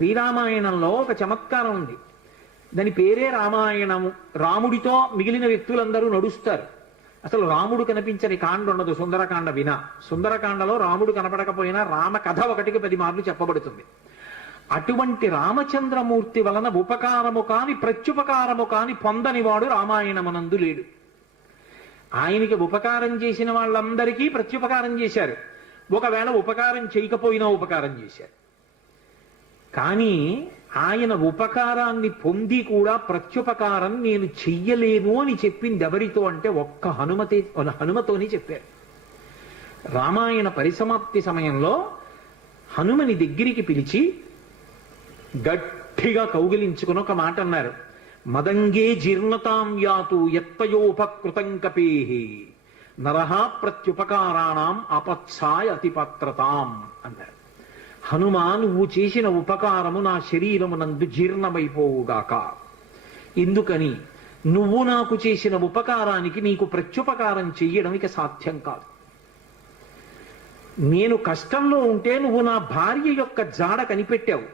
శ్రీరామాయణంలో ఒక చమత్కారం ఉంది. దాని పేరే రామాయణము. రాముడితో మిగిలిన వ్యక్తులందరూ నడుస్తారు. అసలు రాముడు కనిపించని కాండ ఉండదు సుందరకాండ వినా. సుందరకాండలో రాముడు కనపడకపోయినా రామ కథ 1కి 10 మార్లు చెప్పబడుతుంది. అటువంటి రామచంద్రమూర్తి వలన ఉపకారము కాని ప్రత్యుపకారము కాని పొందనివాడు రామాయణమునందు లేడు. ఆయనకి ఉపకారం చేసిన వాళ్ళందరికీ ప్రత్యుపకారం చేశారు. ఒకవేళ ఉపకారం చేయకపోయినా ఉపకారం చేశారు. కానీ ఆయన ఉపకారాన్ని పొంది కూడా ప్రత్యుపకారం నేను చెయ్యలేను అని చెప్పింది ఎవరితో అంటే ఒక్క హనుమతోని చెప్పారు. రామాయణ పరిసమాప్తి సమయంలో హనుమని దగ్గరికి పిలిచి గట్టిగా కౌగిలించుకుని ఒక మాట అన్నారు. మదంగే జీర్ణతాం యాతు యత్తయోపకృతం కపేహి నరహ ప్రత్యుపకారాణం అపత్సాయ అతిపత్రతాం అన్నారు. హనుమా, నువ్వు చేసిన ఉపకారము నా శరీరమునందు జీర్ణమైపోవుగాక. ఎందుకని? నువ్వు నాకు చేసిన ఉపకారానికి నీకు ప్రత్యుపకారం చెయ్యడం ఇక సాధ్యం కాదు. నేను కష్టంలో ఉంటే నువ్వు నా భార్య యొక్క జాడ కనిపెట్టావు.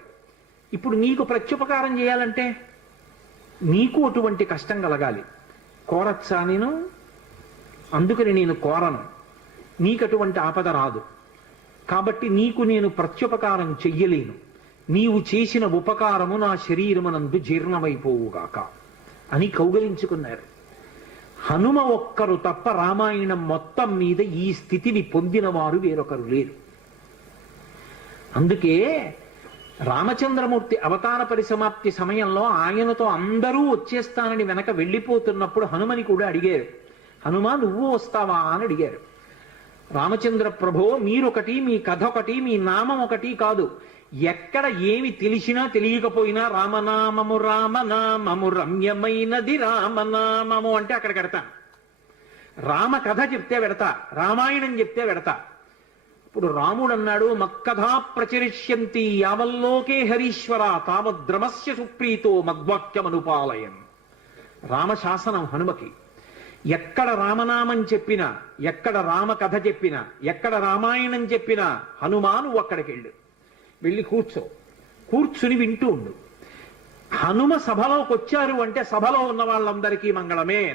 ఇప్పుడు నీకు ప్రత్యుపకారం చేయాలంటే నీకు అటువంటి కష్టం కలగాలి. కోరచ్చా నేను? అందుకని నేను కోరను. నీకు అటువంటి ఆపద రాదు. కాబట్టి నీకు నేను ప్రత్యుపకారం చెయ్యలేను. నీవు చేసిన ఉపకారము నా శరీరమునందు జీర్ణమైపోవుగాక అని కౌగలించుకున్నారు. హనుమ ఒక్కరు తప్ప రామాయణం మొత్తం మీద ఈ స్థితిని పొందిన వారు వేరొకరు లేరు. అందుకే రామచంద్రమూర్తి అవతార పరిసమాప్తి సమయంలో ఆయనతో అందరూ వచ్చేస్తానని వెనక వెళ్ళిపోతున్నప్పుడు హనుమని కూడా అడిగారు. హనుమ, నువ్వు వస్తావా అని అడిగారు. రామచంద్ర ప్రభో, మీరొకటి, మీ కథ ఒకటి, మీ నామం ఒకటి కాదు. ఎక్కడ ఏమి తెలిసినా తెలియకపోయినా రామనామము రామనామము రమ్యమైనది రామనామము అంటే అక్కడ పెడతాను. రామ కథ చెప్తే పెడతా, రామాయణం చెప్తే పెడతా. ఇప్పుడు రాముడు అన్నాడు, మక్కథా ప్రచరిష్యంతి యావల్లోకే హరీశ్వర తావద్రమస్య సుప్రీతో మగ్వాక్యమనుపాలయం. రామశాసనం హనుమకి. ఎక్కడ రామనామం చెప్పినా, ఎక్కడ రామ కథ చెప్పినా, ఎక్కడ రామాయణం చెప్పినా హనుమాను అక్కడికి వెళ్ళి కూర్చుని వింటూ ఉండు. హనుమ సభలోకి వచ్చారు అంటే సభలో ఉన్న వాళ్ళందరికీ మంగళమే.